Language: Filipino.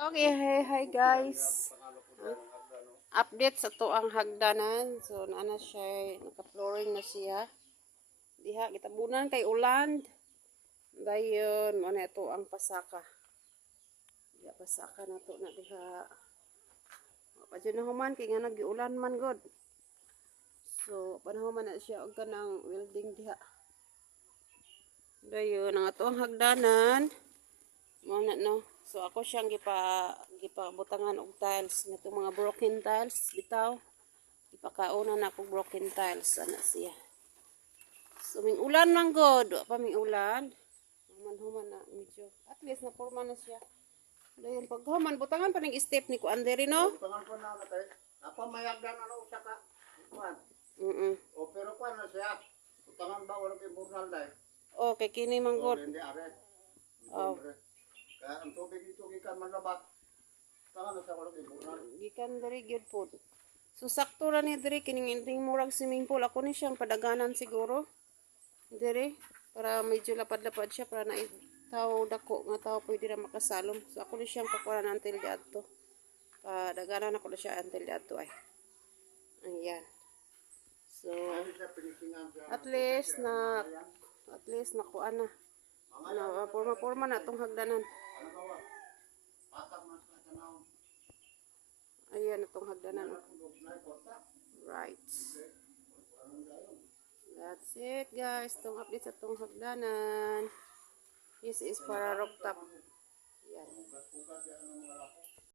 Okay, hi guys. Update sa to ang hagdanan. So, naana siya, naka-flooring na siya. Diha, kitabunan kay ulan. Dayon, mo na ito ang pasaka. Diha, pasaka na to na diha. Padyo na human, kaya nga nag-ulan man god. So, panahon man na siya, og kanang welding diha. Dayon, ang ato ang hagdanan. Mo na no. So ako siyang gipabutangan og tiles nitong mga broken tiles bitaw. Ipakauna na ako broken tiles ana siya. So ming ulan man god, pa ming ulan. Human na medyo at least na forma na siya. Dayon pag human butangan pa ning step ni ko anderi no. Butangan ko na natay. Apa mayagdan ano usa ka. Kuan. O pero kuan na siya. Butangan ba wala kay burnal dai. Okay kini man god. Hindi are. Oh. Kaya ang tubig dito gikan man labat. Butangan na siya wala kay burnal. Gikan diri gyud pod. So sakto ra ni diri kining inting murag swimming pool ako ni siyang padaganan siguro. Diri para medyo lapad-lapad siya para na tao dako nga tao pwede ra makasalom. So ako ni siyang pakuran until diadto. Padaganan ako na siya until diadto ay. Ayan. So at least na kuan na. Na forma na tong hagdanan. Ayan itong hagdanan. Right. That's it guys. Itong update sa itong hagdanan. This is para rooftop. Yan.